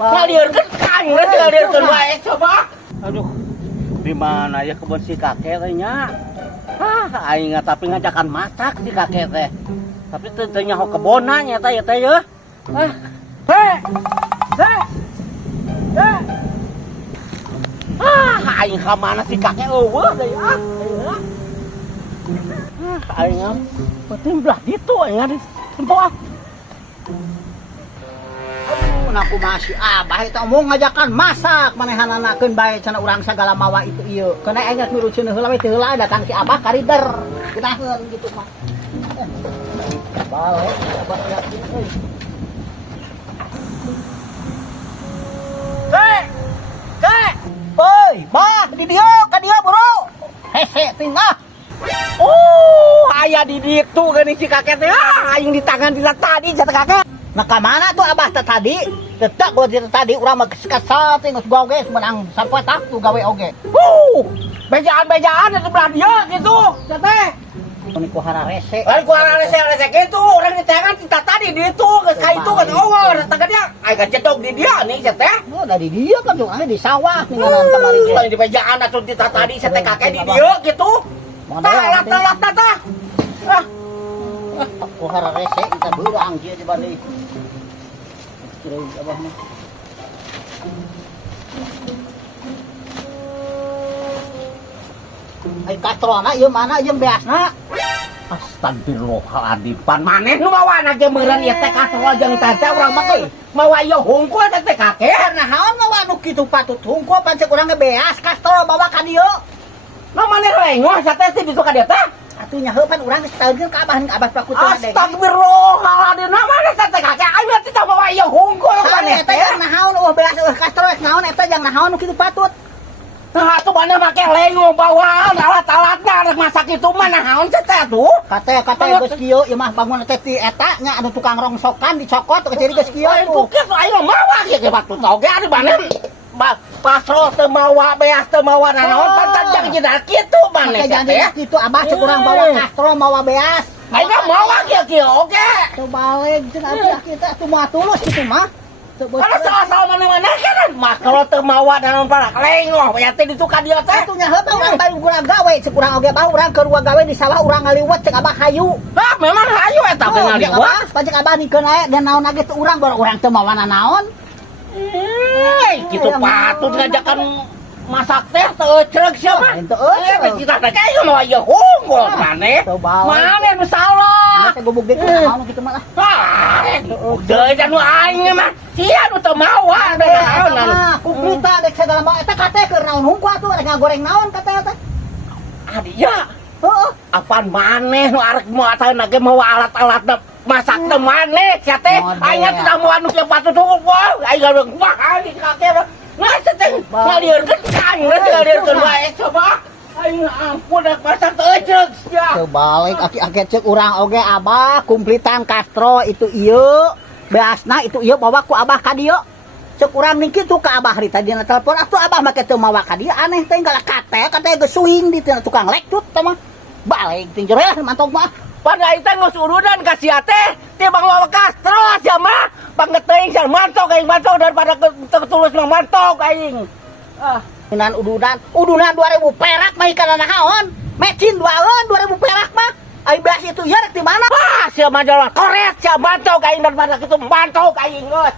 Ngalirkeun kang ngalirkeun wae coba. Aduh. Di mana ya kebun si kakek teh nya? Aing tapi ngajakan masak si kakek teh. Tapi teu nyaho kebona nya teh ya teh ya. Aing ka mana si kakek eueuh deui aing penting belah ditu aing di tempat. Naku masih abah eta omong ngajakan masak manehananakeun bae cenah urang sagala mawa itu ieu. Kana aing geus nuruceun heula we teu heula datang si abah karider. Kunaheun gitu mah. Balik abah yakin euy. Kek. Oi, bah di dieu ka dieu buru. Hese tinggal. Aya di ditu geuning si kakek teh. Aing di tangan dina tadi cenah kakek. Nah ka mana tuh abah teh tadi? Tetap buat tadi urang mah kesal teh geus goge menang sampai tak tuh gawe oge. Bejaan-bejaan itu belah dia gitu. Teh. Ini ku hararese. Ai ku hararese gitu urang di tangan kita tadi ditu geus ka itu geus eueuh datang dia. Ai ka cedok di dia nih teh. Oh dari dia kan tuh di sawah ninggalan kamari teh. Di bejaan atuh kita tadi teh kakek di dia gitu. Telat tah. Ku hararese kita beurang dia di bade. Kirain abah mah. Ai katrona ieu mana ieu beasna? Astagfirullahaladzim. Pan maneh nu mawana ge meureun ieu teh katrol jeung teh urang mah euy. Mawa ieu hungkul teh kakek. Naon mawa nu kitu patut hungkul pancen urang ge beas kastrol bawa ka dieu. Nu maneh lengoh sateh teh ditu ka dieu teh. Atunya heupan urang geus taeunkeun ka abah abah pakutuna deh. Astagfirullahaladzim. Nu maneh teh kakek aing teh mawa ieu hungkul maneh eta yang naon beas kastrol naon eta yang naon nu kitu patut. Nah, tuh mana make lengo bawaan alat-alatnya rek masak itu mah naon teh tuh? Kate geus kieu ieu mah bangun teh ti eta nya anu tukang rongsokan dicokot teh jadi geus kieu tuh. Itu kieu aing mawa kieu ge waktu oge ari maneh. Pasro teu mawa beas teu mawa naon pantan jang jedak kitu maneh teh. Kitu abah cek urang bawa kastro mawa beas. Aing mawa kieu oge. Teu balik jeung abah kita teu moal tulus kitu mah. Kalau salah-salah mana-mana kan makro teu mawa naon parak lengoh aya teh ditu ka dieu teh. Atunya heupan urang baru urang gawe cek urang oge bae urang keur gawe di sawah urang ngaliwat cek abah hayu. Hah memang hayu eta teh ngaliwat. Pajak abah nikeun aya dan naon lagi teu urang baru urang teu mawana naon. Kitu patut ngajakan masak teh teu ceureuh sia mah. Teu eueuh. Kita teh kayak mau ieu hungkul maneh. Maneh nu salah. Teh gubuk deuk naon kitu mah. Deui anu aing mah sia nu teu mawa da naon. Kuplita dek sagala mah eta kate keur naon hungkul atuh rek ngagoreng naon kate teh. Adinya. Heeh. Apaan maneh nu arek moal ataeuna ge mawa alat-alatna masak teh maneh sia teh. Aing teh mau anu teh patut hungkul. Aing geus wah ali kakek. Nah, teh ngalirkeun kang ngalirkeun wae coba. Aing ampun dak masak teu ceuk sia. Teu balik aki-aki ceuk urang oge abah kumplitan kastro itu ieu. Beasna itu ieu bawa ku abah ka dieu. Ceuk urang ning kitu ka abah rita dina telepon atuh abah make teu mawa ka dieu aneh teh galak kate geus suing di tukang lekcut teh mah. Balik ting jereh mantog mah. Pada itu geus urudan ka sia teh, teu bawa kastro sia mah. Pangeteuing sia mantok aing mantok daripada ketulus mah mantok aing. Udunan 2000 perak mah kana naon? Mecin 2000 perak mah. Ai beas itu ya rek di mana? Sia mah jalan kores sia mantok aing daripada kitu mantok aing geus.